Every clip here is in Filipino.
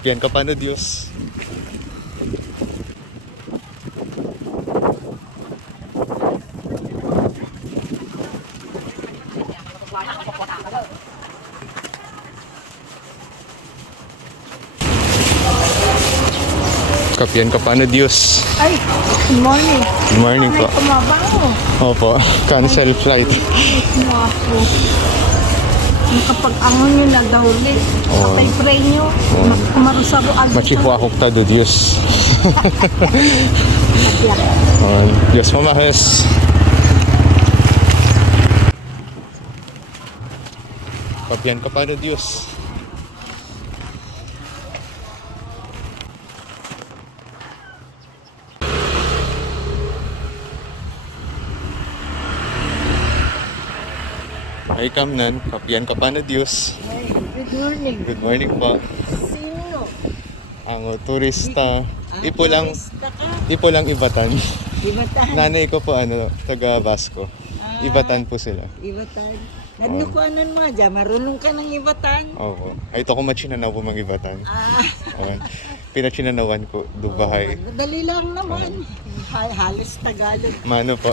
Kapyan ka pa na Diyos. Kapyan ka pa na Diyos. Ay, good morning. Good morning po. Ay, kumabango. Opo, cancel flight. Naku. Nakapag-angon nyo na daw ulit. Kapay pray nyo. Kumarusaro agad. Machihuahok ta do Diyos. Diyos mamahas. Kapyan ka pa na Diyos. Ay kamnan, kapyan ka pa na Diyos. Ay, good morning. Good morning po. Sino? Ang turista. Ipo lang, Turista ka? ipo lang Ibatan. Ibatan. Nanay ko po taga Basco. Ibatan po sila. Ibatan. Nagnukuanan mo dyan. Marunong ka ng Ibatan. Oo. Ay ito ko machinanaw po mang Ibatan. Ah. Pinachinanawan ko, Dubahay. Madali lang naman. Halos Tagalog. Mano po.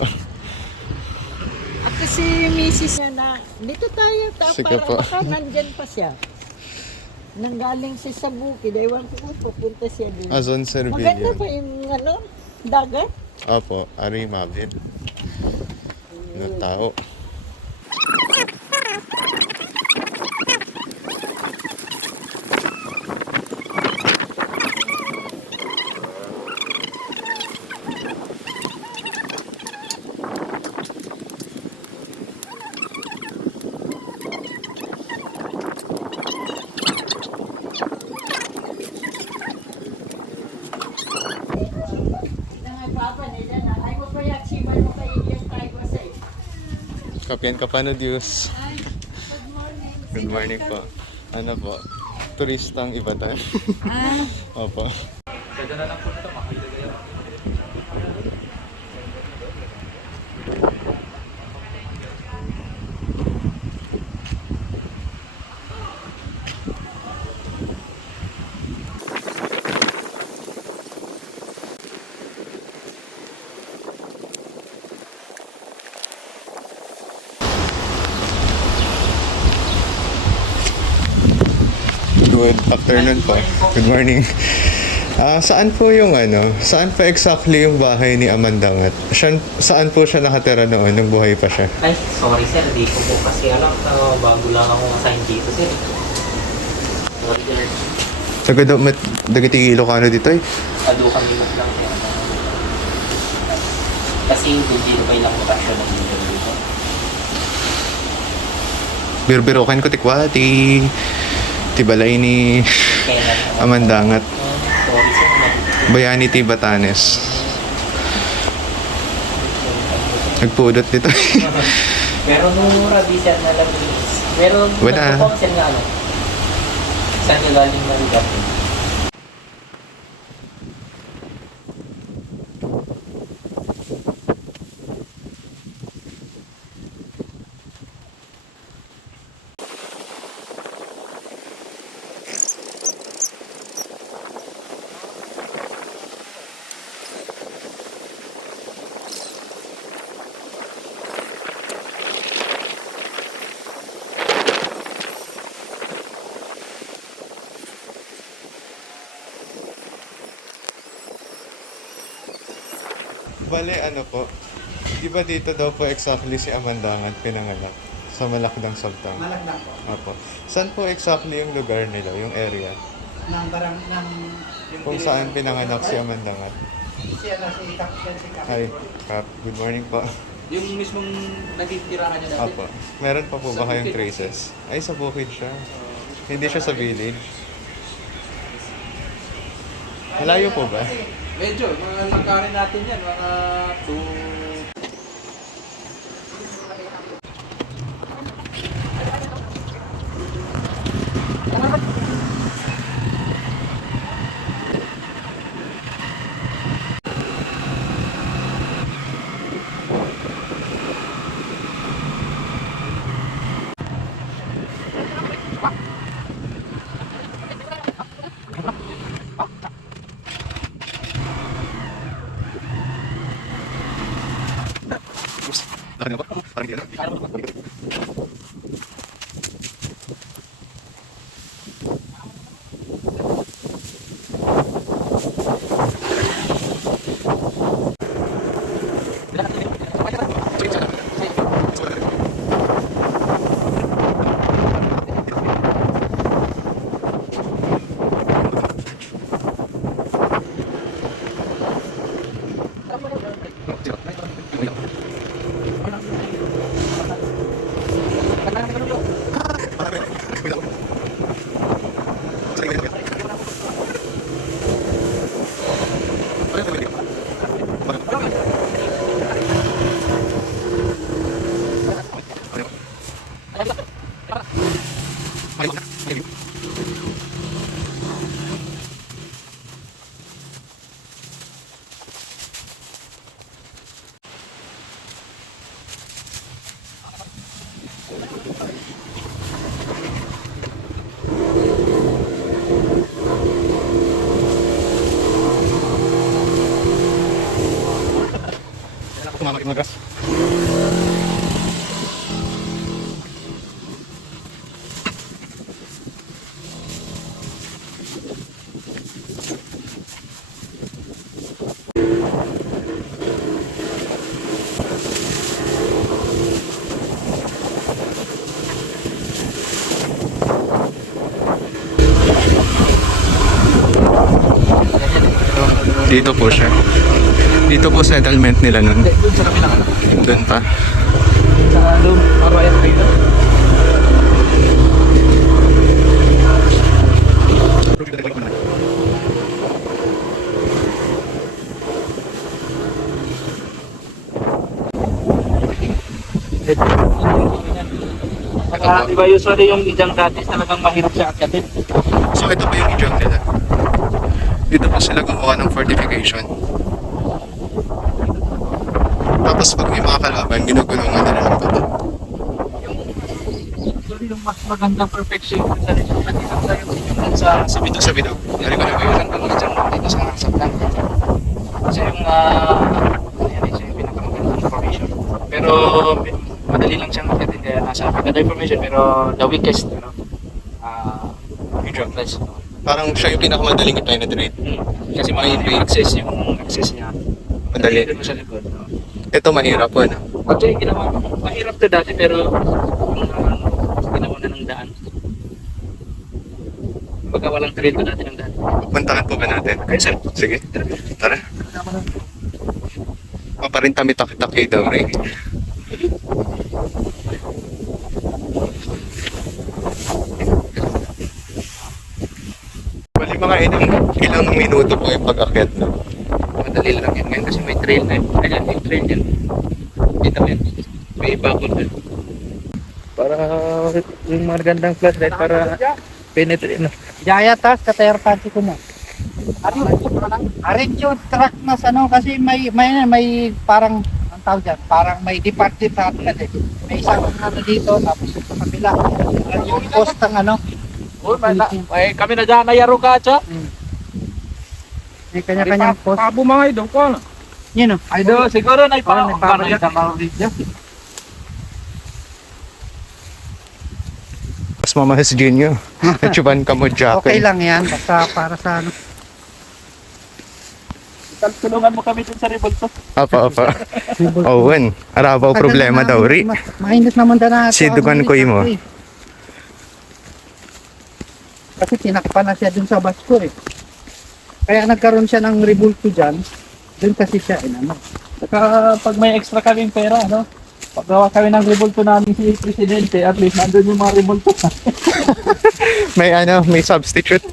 At kasi misis niya na, dito tayo, Sige para po. baka nandyan pa siya. Nanggaling siya sa bukid, ewan ko kung pupunta siya doon. Azon Maganda Servillian. pa yung dagat. Opo, Ari Mabin. Na tao. Kapyan ka pa na Diyos. Good morning po. Ano po? Turistang Ibatan. Opo. Good afternoon po. Good morning. Saan po yung saan po exactly yung bahay ni Amandangat? Saan po siya nakatira noon nung buhay pa siya? Ay, sorry sir, di ko po kasi alam na bago lang ako assign dito sir. Sorry sir. Dagiti Ilocano dito eh. Ado kami mas lang sir. Kasi hindi pa ilang bakasyon ng dito. Birbirokan ko tikwa, ti balay ni Kaya nga. Amandangat. Sorry sir. Bayani ti Batanes. Nagpudot dito. Pero nung rabi sir na lang. Pero Wala. nagpo sir nga ano. Saan ka galing na lugar? Bale, po? Di ba dito daw po exactly si Amandangat pinanganak? Sa Malakdang Sabtang. Malaglag po. Opo. Saan po exactly yung lugar nila, yung area? Ng barang ng yung Kung saan pinanganak si Amandangat? siya na si Kap si Kap. Hi, Kap. Good morning po. Yung mismong nagtitirahan niya dati. Opo. Meron pa po ba Sa kayong bukid. traces? Ay, sa bukid siya. Hindi siya sa village. Malayo po ba? Medyo, mga lakarin natin yan, mga 2... Dito po siya. Dito po settlement nila nun. Doon sa kabilang ano. Doon pa. Sa doon, Maruayan kayo. Di ba usually yung ijang dati talagang mahirap siya akyatin? So ito po yung ijong nila. Dito po sila gumawa ng fortification. Tapos pag may mga kalaban, ginugulungan nila ng bato. Actually, yung mas magandang perfection sa Rizal Manila sa yung sa Dito sa bidog. Dari ko na ba yun? Meron kang ijang dito sa Saklan. Kasi yung ayan, isa yung pinakamagandang formation. Pero madali lang siyang akyatin kaya nasa maganda information pero the weakest, you know, place. Parang siya yung pinakamadaling i-penetrate. Kasi may access niya. Madali. Doon mo sa likod. No? Ito mahirap po, no? Actually, ginawa, mahirap to dati pero ginawa na ng daan. Pagka walang trail ko dati ng daan. Puntahan po ba natin? Okay, sir. Sige. Tara. Paparintamit-taki daw rin. Bali mga ilang minuto po yung pag-akyat, no? Madali lang yun ngayon kasi may trail na yun. Ayan, may trail yun. Kita mo yun. May bakod yun. Para yung mga gandang flashlight para penetrate na. Jaya tas, katayar pansi ko na. Arin yung truck na ano, kasi may parang, ang tawag dyan, parang may departed sa atin eh. May isang ano dito, tapos sa kabila. Yung post ng ano. Ay, kami na dyan, nayaro ka, cha. May kanya-kanyang post. Pabo mga idol ko, ano? Yun o. Ay, do, siguro na Parang iparang nagpapalita ka ulit dyan. Mas mamahas Jinyo. Nachuban ka mo, Jackie. Okay lang yan, basta para sa ano. Tulungan mo kami dun sa revolto. Apa. Owen, arabaw problema daw ri. Mainit naman na. Sidukan ko mo. Kasi tinakpan na siya dun sa basko eh. Kaya nagkaroon siya ng revolto dyan. Dun kasi siya inano. Saka pag may extra kaming pera, no? Paggawa kami ng revolto namin si Presidente, at least nandun yung mga revolto. May substitute.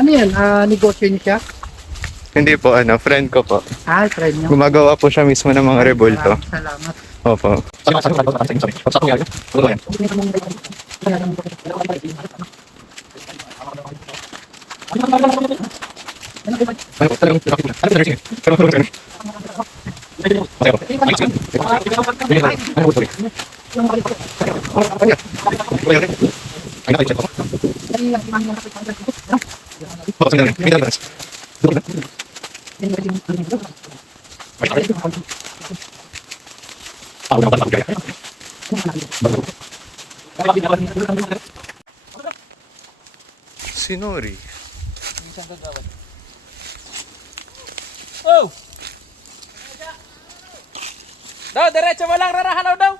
Ano yan? Negosyo niya siya? Hindi po, friend ko po. Try niyo. Gumagawa po siya mismo ng mga rebulto. Salamat. Opo. Sinori. Oh! Daw, diretso mo lang, rarahalaw daw.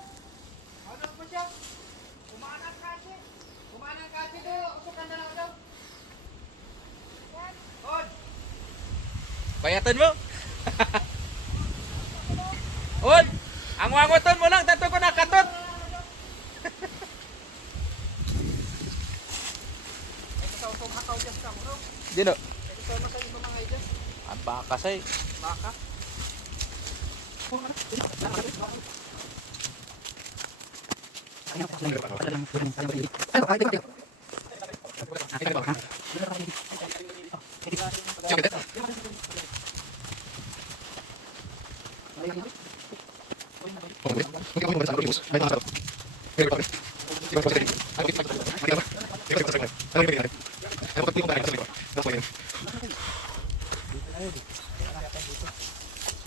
Bayatan mo. Od, ang wangoton mo lang, tato ko nakatot. Dino. Ang baka say. Baka?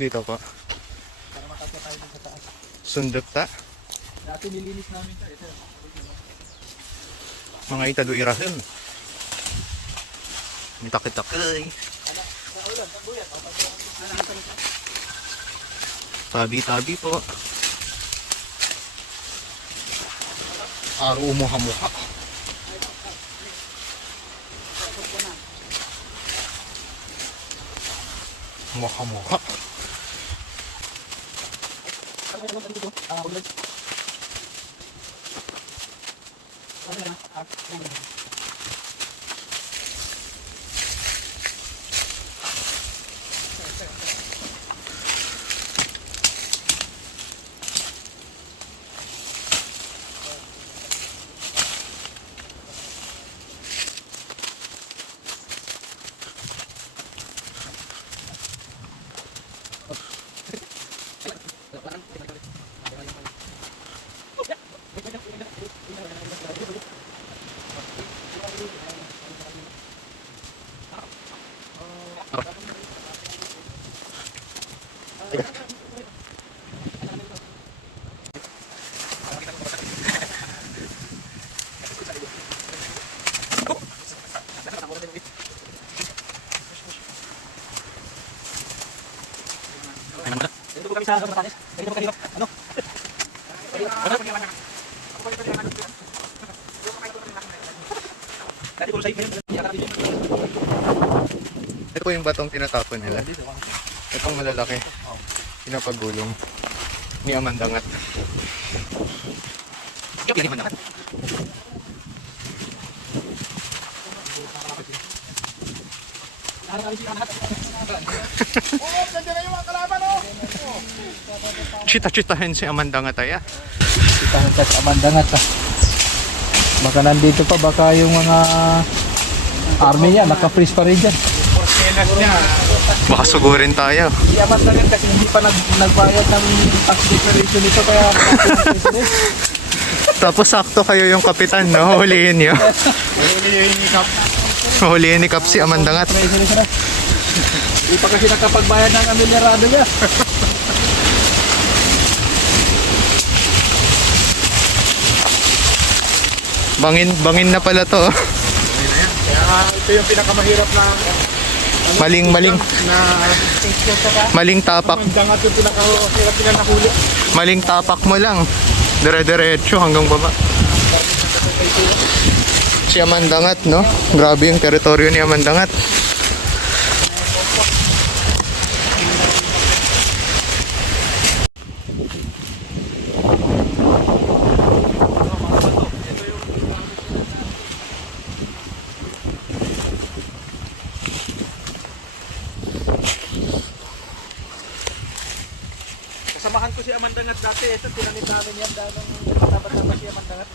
Dito po. Sundot ta. Dati nilinis namin ito. Mga itado irahin. Mitakit-takay. Tabi-tabi po. Aro umuha-muha. Muha-muha. Dito po kami sa Batanes. Dito po kami ano? Ito po yung batong tinatapon nila. Itong malalaki. Pinapagulong ni Amandangat. Chita-chitahin si Amandangat ay ah. Kita sa Amandangat ah. Baka nandito pa, baka yung mga army niya, naka-freeze pa rin dyan. Baka sugurin tayo. Hindi Amandangat kasi hindi pa nagbayad ng tax declaration nito kaya Tapos sakto kayo yung kapitan, no? Huliin nyo. Huliin ni Kap si Amandangat. hindi pa kasi nakapagbayad ng amilyarado niya. Bangin na pala to. Kaya ito yung pinakamahirap na Maling tapak. Amandangat yung pinakamahirap nila nahuli. Maling tapak mo lang. Dire-diretso hanggang baba. Si Amandangat, no? Grabe yung teritoryo ni Amandangat. Kasamahan ko si Amandangat dati. Ito, tinalit namin yan dahil nung matabat-tabat si Amandangat.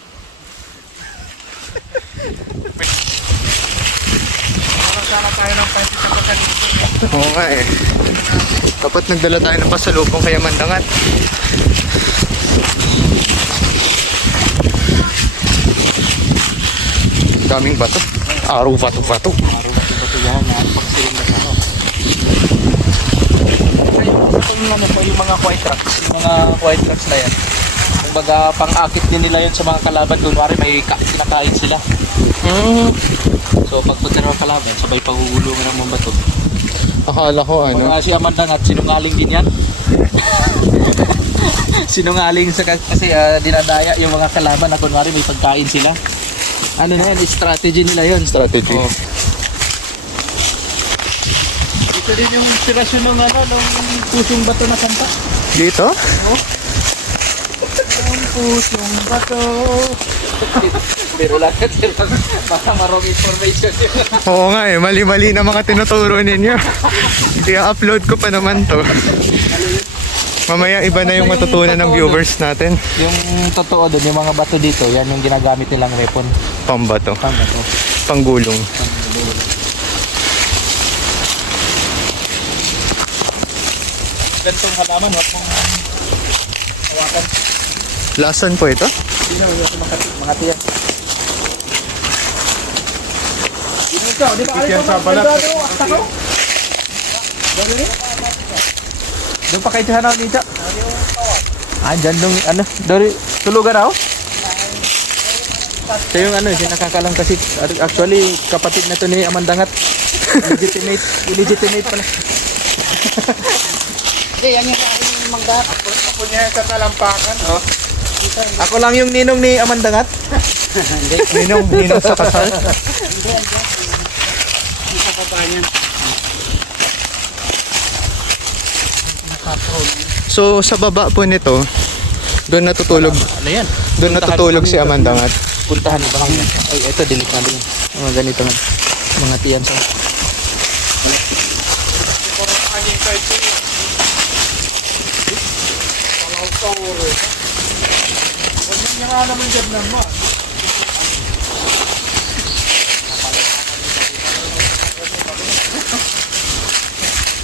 Parang sana tayo ng pansit sa pagkalit. Oo nga eh. Dapat nagdala tayo ng pasalubong kay Amandangat. Daming bato. Araw bato-bato. Araw bato-bato yan. Napakasiling na ano. yung ano po, yung mga white trucks. Yung mga white trucks na yan. Kumbaga, pang-akit din nila yun sa mga kalaban. Kunwari, may kinakain sila. So, pagpunta ng kalaban, sabay pahugulungan ng mga bato. Akala ko ano. Si Amandangat, sinungaling din yan. Sinungaling kasi dinadaya yung mga kalaban na kunwari may pagkain sila. Ano na yan, strategy nila yun. Strategy. Oo. Ito din yung inspirasyon ng ng pusong bato na kanta. Dito? Ang pusong bato. Pero lang kasi baka marong information yun. Oo nga eh, mali-mali na mga tinuturo ninyo. I-upload ko pa naman to. Mamaya iba na yung matutunan ng viewers natin. Yung totoo doon, yung mga bato dito, yan yung ginagamit nilang weapon. Pambato. Pambato. Panggulong. Gantong halaman, wag mong hawakan. Lasan po ito? Hindi na, wala sa mga tiyan. Di ba alis sa balat? Doon pa kayo dyan ako dito. Dyan dong, dari, tulugan ako? Ito yung sinakakalang kasi, actually, kapatid na to ni Amandangat. Illegitimate pala. Hindi, yan yung aking mangga. Ako niya sa talampakan. Oh. Ako lang yung ninong ni Amandangat. Ninong sa kasal? So sa baba po nito, doon natutulog. Ano yan? Doon natutulog si Amandangat. Puntahan ba kami? Ay, ito delikado yun. Mga ganito nga. Mga tiyan sa.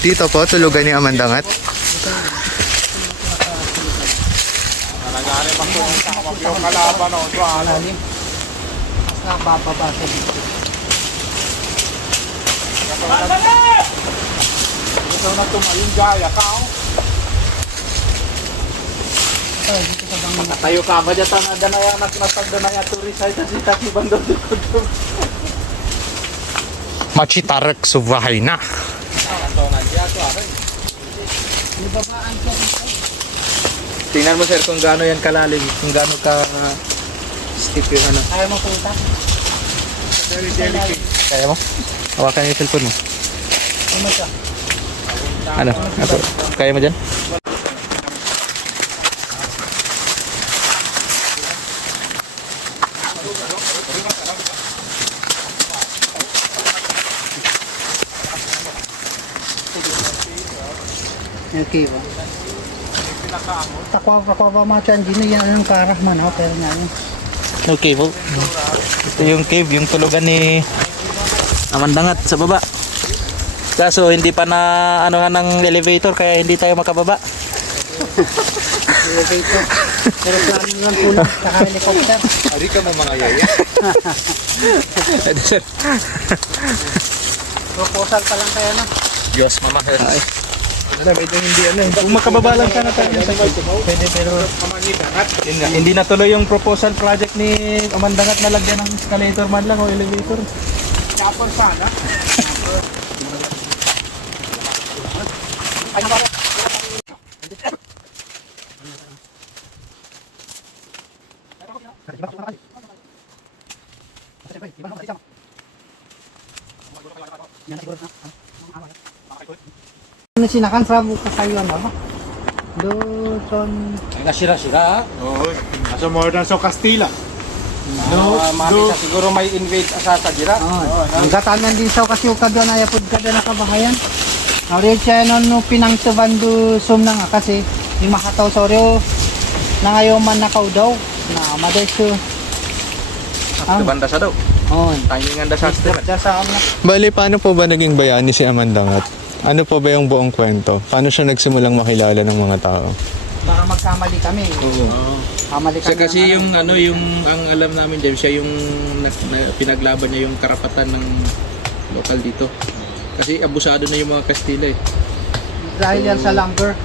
Dito po, tulugan ni Amandangat. Mas nabababa sa dito. Tayo ka ba dyan ang danaya danaya turis ay tasita si Bandor di Kudum. Machitarek subahay na. Tingnan mo sir kung gaano yan kalalim, kung gaano ka steep yung Kaya mo punta? Kaya mo? Hawakan yung cellphone mo. Ano siya? Ako, kaya mo dyan? Okay ba? Takwa ba mga chan, gini yan ang karah man ako, pero nga yun. Okay po. Ito yung cave, yung tulugan ni Amandangat sa baba. Kaso hindi pa na anuhan ng elevator kaya hindi tayo makababa. Elevator. Pero plano lang po lang, saka helicopter. Ari ka mo mga yaya. Sir. Proposal pa lang kayo na. Diyos mama. Ay. Medyo hindi kung makababa lang sana tayo sa pwede pero hindi natuloy yung proposal project ni Amandangat na lagyan ng escalator man lang o elevator. Kapon sana. Ano sinakan sa buka kayo ano? Doon Nasira-sira. Oo. Nasa more than sa Castilla. Mami siguro may invade sa Jira. ang gatanan din sa kasi ka doon ay pud ka doon nakabahayan. Ari siya no pinangtuban do sum na nga kasi yung mahataw sa oryo na ngayon man nakaw daw na madeso. Sa banda sa daw. On. Timingan da sa aster. Sa na. Bali, paano po ba naging bayani si Amandangat? Ano po ba yung buong kwento? Paano siya nagsimulang makilala ng mga tao? Baka magkamali kami. Oo. Kamali kami. Kasi ng yung yung ang alam namin diyan siya yung pinaglaban niya yung karapatan ng lokal dito. Kasi abusado na yung mga Kastila eh. dahil yan sa lumber.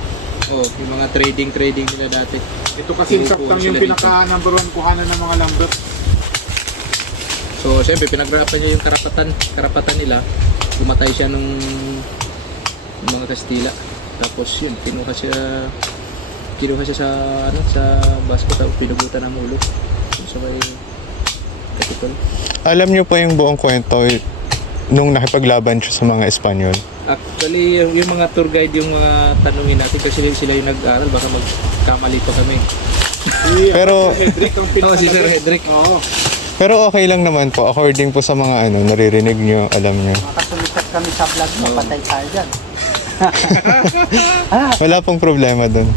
Oh, yung mga trading nila dati. Ito kasi Inuupuan saktang sila yung dito. pinaka number 1 kuhanan ng mga lumber. So, siyempre, pinaghirapan niya yung karapatan nila. Gumatay siya nung mga Kastila. Tapos yun, kinuha siya sa sa basket, tapos pinugutan ng ulo. So, may Capitol. Alam niyo po yung buong kwento nung nakipaglaban siya sa mga Espanyol. Actually, yung mga tour guide, yung mga tanungin natin kasi sila yung nag-aaral, baka magkamali pa kami. Pero Hedrick ang Oh, si Sir Hedrick. Oo. pero okay lang naman po according po sa mga naririnig niyo, alam niyo. Makasulitat kami sa vlog mo, patay tayo dyan. Wala pong problema doon.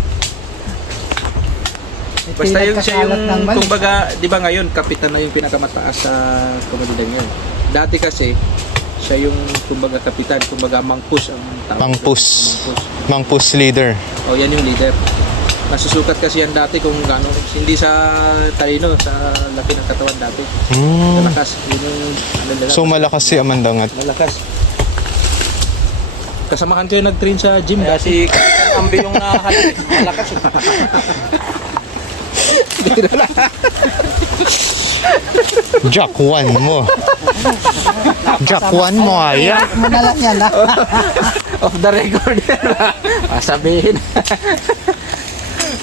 Basta yung siya yung, Nagkakalat ng mali. kumbaga, di ba ngayon, kapitan na yung pinakamataas sa komunidad ngayon. Dati kasi, siya yung, kumbaga, kapitan, kumbaga, mangpus ang tawag. Mangpus. Mangpus. Mangpus leader. O, yan yung leader. Nasusukat kasi yan dati kung gaano, hindi sa talino, sa laki ng katawan dati. Hmm. Malakas. Yun yung, ano nila. So malakas si Amandangat. Malakas. Kasamahan kayo nag-train sa gym dati. Si Kapitan Ambi yung nakahalit. Malakas. Jakwan mo. Jakwan mo aya. Mo na lang yan, ha? Off the record yan. Sabihin.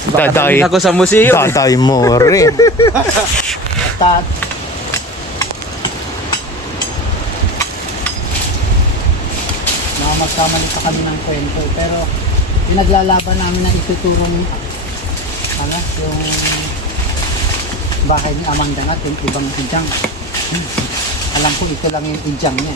Baka Daday. nandun ako sa museum. Daday mo rin. Basta, magkamali pa kami ng kwento. Pero, pinaglalaban namin na ituturong, yung bahay ni Amandangat, yung ibang idyang. Alam ko, ito lang yung idyang niya.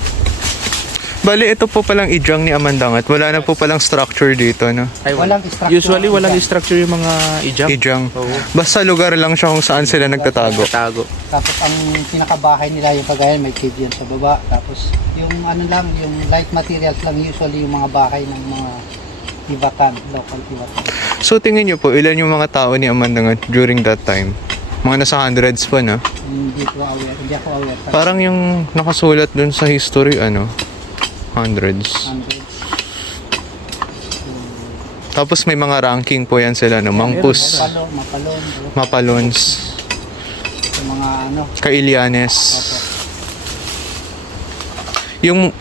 Bali, ito po palang idyang ni Amandangat. Wala na po palang structure dito, no? Ay, Walang structure. Usually, walang Idyang. structure yung mga ijam. Idyang. Oo. Basta lugar lang siya kung saan sila nagtatago. Tago. Tapos ang pinakabahay nila yung kagaya may cave yan sa baba. Tapos yung ano lang, yung light materials lang usually yung mga bahay ng mga Ivatan, local Ivatan. So tingin niyo po, ilan yung mga tao ni Amandangat during that time? Mga nasa hundreds pa, no? Hindi ko aware, hindi ako aware. Parang yung nakasulat dun sa history, hundreds. Hundreds. Tapos may mga ranking po yan sila, no? Mangpus, Mapalon, Mapalons, yung mga ano. Kailianes. Yung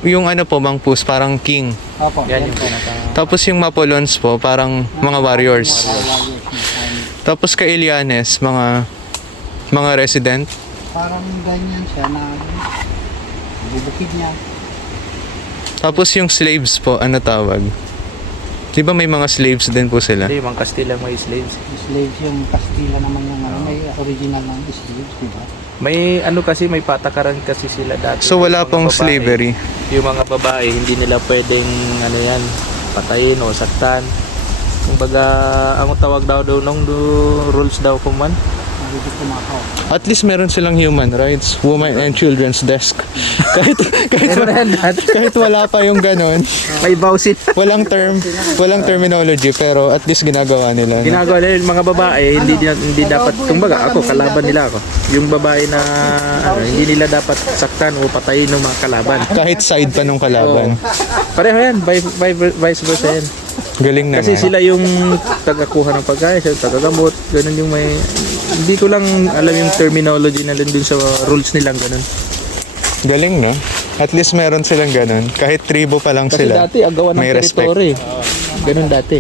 Mangpus, parang king. Opo, Yan yan yung po. pinaka... Tapos yung Mapolons po, parang mga warriors. Tapos Kailianes, mga resident. Parang ganyan siya na bubukid niya. Tapos yung slaves po, ano tawag? Di ba may mga slaves din po sila? Hindi, mga Kastila may slaves. Slaves yung Kastila naman yung ano, may original ng slaves, di ba? May ano kasi, may patakaran kasi sila dati. So wala Yung mga pong babae. slavery. Yung mga babae, hindi nila pwedeng ano yan, patayin o saktan. Kumbaga, ang tawag daw nung rules daw kung man. Hindi kumakaw. At least meron silang human rights, women and children's desk. kahit wala pa yung ganon, May bawsin. walang terminology, pero at least ginagawa nila. No? Ginagawa nila yung mga babae, hindi dapat, kumbaga ako, kalaban nila ako. Yung babae na hindi nila dapat saktan o patayin ng mga kalaban. Kahit side pa nung kalaban. Pareho yan, vice versa yan. Galing naman. Kasi sila yung tagakuha ng pagkain, sila tagagamot, ganun yung may... Hindi ko lang alam yung terminology na dun sa rules nilang ganun. Galing, no? At least meron silang ganon. Kahit tribo pa lang Kasi sila, dati, agawan ng may respect. teritoryo. Ganun dati.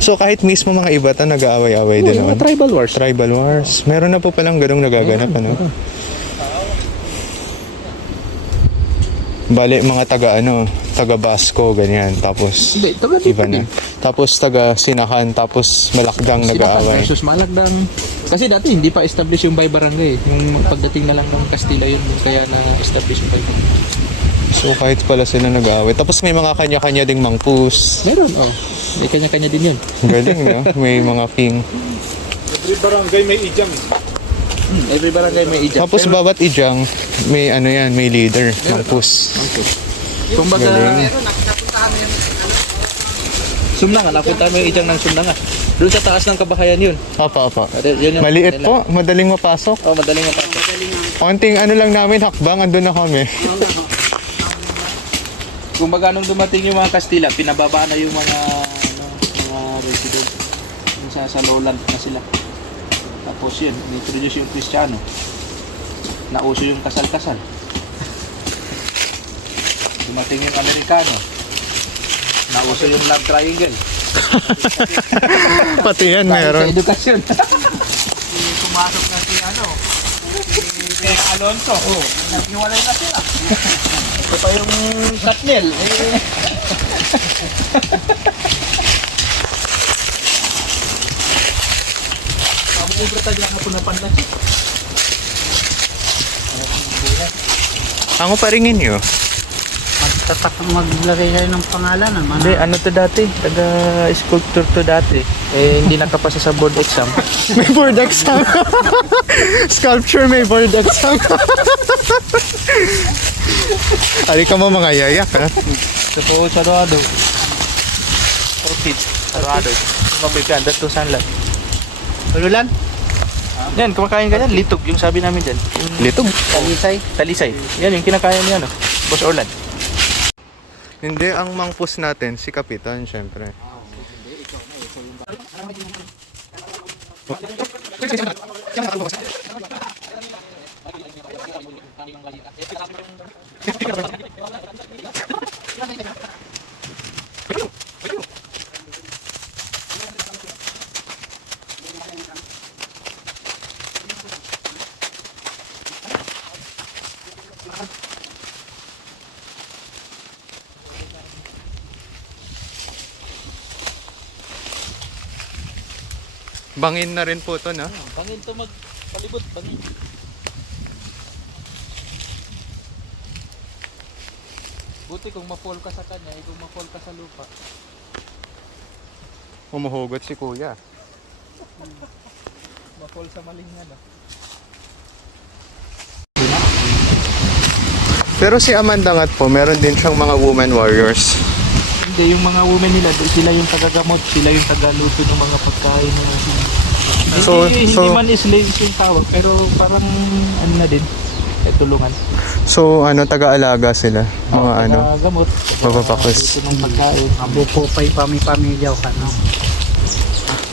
So kahit mismo mga iba ta nag-aaway-away din Yung naman. mga tribal wars. Tribal wars. Meron na po palang ganong nagaganap, ano? Bale, mga taga Basco, ganyan. Tapos, Hindi, taga iba dito na. Tapos taga Sinakan, tapos Malakdang nag-aaway. versus Malakdang. Kasi dati hindi pa establish yung by barangay. Yung pagdating na lang ng Kastila yun, kaya na-establish yung by barangay. So kahit pala sila nag-aaway. Tapos may mga kanya-kanya ding mangpus. Meron, oh. May kanya-kanya din yun. Galing, no? May mga king. Every barangay may idyang. Every barangay may ijak. Tapos bawat idyang, may may leader, mangpus. Kumbaga, Galing. Sumlangan. Napunta mo yung ijak ng Sumlangan. Doon sa taas ng Kabahayan yun. Apa. Yun yung Maliit po, madaling mapasok. Oh, madaling mapasok. Konting lang namin, hakbang, andun na kami. Kumbaga nung dumating yung mga Kastila, pinababa na yung mga resident. nasa lowland na sila. Tapos yun, introduce yung Kristiyano. Nauso yung kasal-kasal. Dumating yung Amerikano. Nauso yung love triangle. Pati yan Sa meron. edukasyon. Pumasok na si si Alonso. Oh, naghiwalay na sila. Ito pa yung Katniel. Ubra tayo lang ako na panlat. Ang paringin nyo. Maglagay kayo ng pangalan. Hindi, ano to dati? Taga-sculpture to dati. Eh, hindi nakapasa sa board exam. May board exam. Sculpture may board exam. Ali ka mo mga yayak ha. Ito po, sarado. Orchid. Sarado. Mabigan, dato sanlat. Ululan? Yan, kumakain ka yan. Litog, yung sabi namin dyan. Yung Litog. Talisay? talisay. Yan, yung kinakain niya, no? Boss Orlan. Hindi, ang mangpus natin, si Kapitan, syempre. Bangin na rin po to, no? Bangin to magpalibot, bangin. Buti kung ma-fall ka sa kanya, kung ma-fall ka sa lupa. Humuhugot si kuya. Ma-fall sa maling ano. Pero si Amandangat po, meron din siyang mga woman warriors. Hindi, yung mga women nila, sila yung tagagamot, sila yung tagaluto ng mga pagkain nila. Hindi man slaves yung tawag, pero parang ano na din, tulungan. So, taga-alaga sila. Mga Tagagamot, mapapakos. tagaluto ng pagkain. Abupo pa yung pamilya ka, no?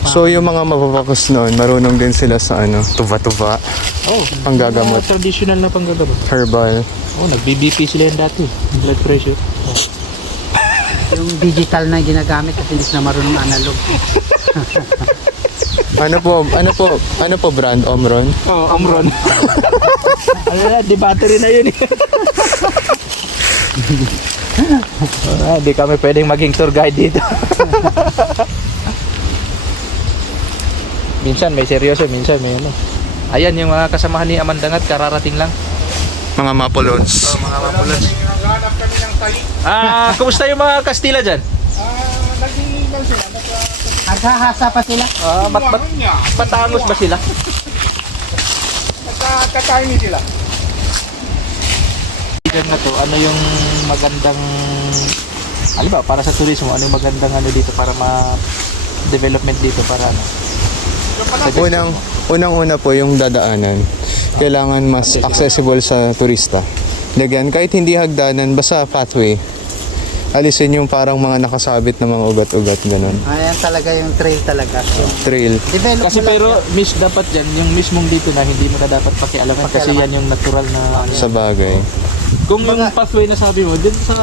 So, yung mga mapapakos noon, marunong din sila sa tuva-tuva, Oh, panggagamot, mga traditional na panggagamot. herbal. Oh, nag-BBP sila yan dati, blood pressure. Oh. Yung digital na ginagamit at hindi na marunong analog. Ano po brand? Omron? Oh, Amron. Ano na, di battery na yun eh. Di kami pwedeng maging tour guide dito. Minsan may seryoso, minsan may ano. Ayan yung mga kasamahan ni Amandangat, kararating lang. Mga mapolons. Mga mapulans. Naghanap kami ng tahi. Kumusta yung mga Kastila dyan? Nag-iingal sila. Naghahasa pa sila. Niya. Patangos ba sila? Nagkakain sila. Diyan na to, ano yung magandang, alam ba, para sa turismo, ano yung magandang ano dito para ma-development dito para ano? Unang-una po yung dadaanan. Kailangan mas accessible sa turista. Lagyan, kahit hindi hagdanan, basta pathway. Alisin yung parang mga nakasabit na mga ugat-ugat, ganun. Ayan talaga yung trail talaga. Yung Trail. develop Kasi mo lang pero siya. miss dapat dyan, yung mismong dito na hindi mo na dapat pakialaman kasi yan yung natural na ano. Sa bagay. Kung yung pathway na sabi mo, dun sa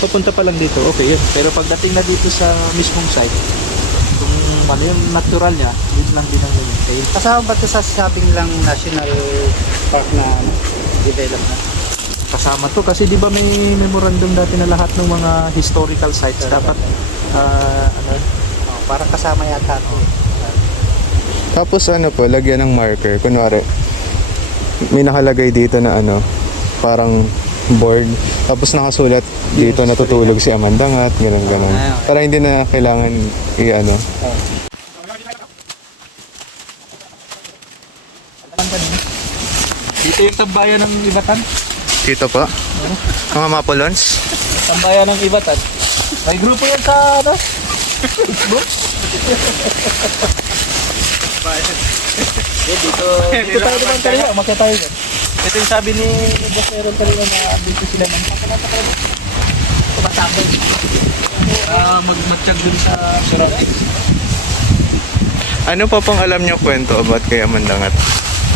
papunta pa lang dito, okay yun. Pero pagdating na dito sa mismong site, kung ano yung natural niya, yun lang din ang maintain. Kasama ba ito sa sabing lang national park na develop na? Kasama to kasi di ba may memorandum dati na lahat ng mga historical sites dapat ano, Parang kasama yata ito. Tapos po, lagyan ng marker. Kunwari, may nakalagay dito na parang board. Tapos nakasulat dito natutulog si Amandangat, ganun. Para hindi na kailangan dito yung tambayan ng Ibatan. Dito po. Mga mapolons. Tambayan ng Ibatan. May grupo yan sa ano? Facebook? Dito tayo naman kanina, umakyat tayo dyan. Ito yung sabi ni Boss Meron kanina na dito sila ng tumatapos. Mag-matchag dun sa surroundings. Ano pa pang alam niyo kwento about kay Amandangat?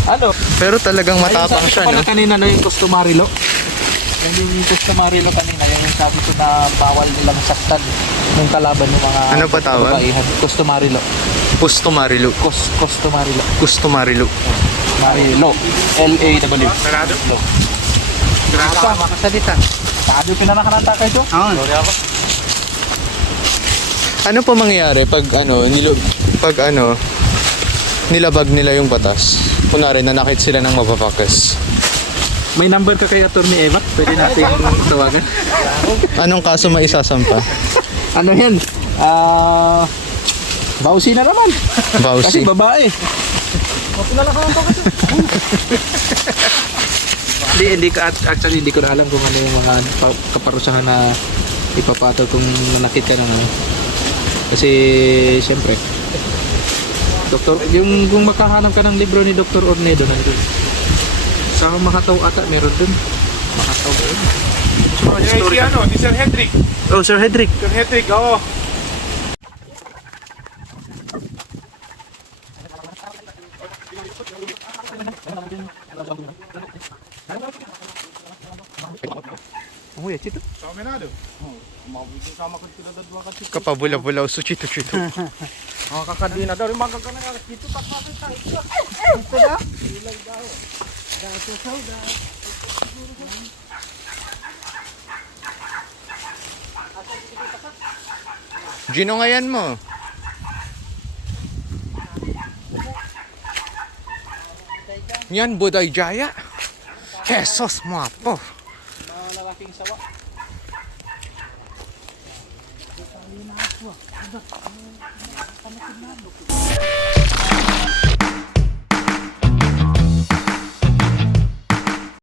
Ano? Pero talagang matapang Ayun, sabi siya, ko pala no? kanina na yung customary law. Yung customary law kanina, yung sabi ko na bawal nilang saktan yung kalaban ng mga Ano pa tawag? kababaihan. Customary law. Pusto Marilu. Customary law. Gusto Marilu. Law. L-A-W. Sarado? Law. Asa, makasalita. Sabi yung pinanakananta kayo ito? Oo. Sorry ako. Ano pa mangyayari pag nilabag nila yung batas? Kunwari nanakit sila ng mapapakas. May number ka kay Attorney Eva? Pwede natin tawagan. Anong kaso maisasampa? Ano yan? Bausi na naman. Kasi Bausi. babae. Hindi ka actually hindi ko na alam kung ano yung mga kaparusahan na ipapatol kung nanakit ka ng ano. Kasi siyempre Doktor, yung kung makahanap ka ng libro ni Dr. Ornedo nandun. Sa Makataw ata meron dun. Makataw ba yun? Si ano, si Sir Hendrik. Oh, Sir Hedrick. Sir Hendrik, oo. Oh, ya chito. Sa Menado. Sama ko sila dadwa ka dito. Kapabulaw-bulaw so chito-chito. Mga kakadina daw, yung mga kakadina dito, tak makita. Gino ngayon mo. Yan, Buday Jaya. Jesus mo po. Lalaking sawa.